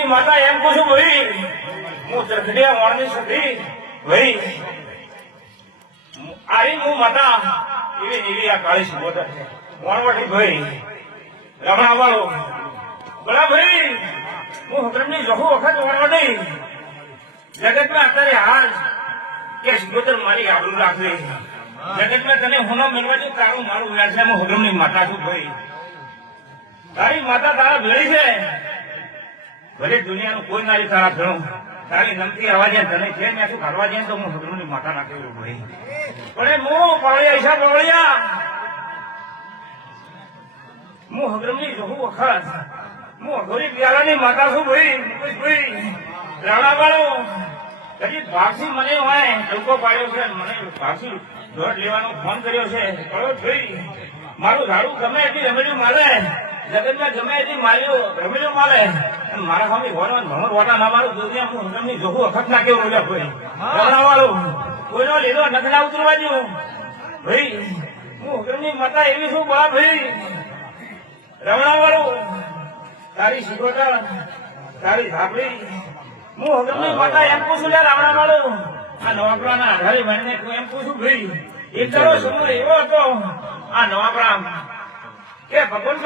ની માતા એમ કહું છું ભાઈ હું ચરખડિયા વાળની છોકરી ભાઈ આરી હું માતા એવી આ કાળી સુબોધર છે વાણવટી ભાઈ રમણા વાળો બોલા ભાઈ હું હકરમની જહુ વખત વાણવટી જગતમાં અત્યારે હાલ કે સુબોધર મારી આબરૂ રાખવી જગતમાં તને હોનો મેળવા જો તારું મારું વ્યાજ છે હું હકરમની માતા છું ભાઈ તારી માતા તારા ભેળી છે ભલે દુનિયાનું કોઈ નારી તારા ભેળું તારી નમતી અવાજે તને છે મેં શું કાઢવા જાય તો હું હકરમની માતા નાખેલું ભાઈ પણ હું પાવળિયા ઈશા પાવળિયા હું હકરમની જહુ વખત હું અઘોરી પ્યારાની માતા છું ભાઈ રાણા વાળો હજી ભાગસી મને હોય ટૂંકો પાડ્યો છે મને ભાગસી દોડ લેવાનો ફોન કર્યો છે કયો ભાઈ મારું ઝાડું ગમે એટલી રમેલું માલે જગતમાં ગમે એટલી માલ્યું રમેલું માલે મારા સ્વામી ભગવાન ભમર વાટા ના મારું દુનિયા હું હકરમની જહુ વખત ના કેવું રોલ્યા ભાઈ રાણા વાળો કોઈનો લીધો નથી ના ઉતરવા દો ભાઈ હું હકરમની માતા એવી છું બા ભાઈ રમણા વાળો તારી શિકોતર તારી ઝાપડી હું હકરમની માતા એમ પૂછું લે રામણા વાળો આ નવાપરાના આધારે મને એમ પૂછું ભાઈ એક તારો સમય એવો હતો આ નવાપરા કે ભગવાનભાઈ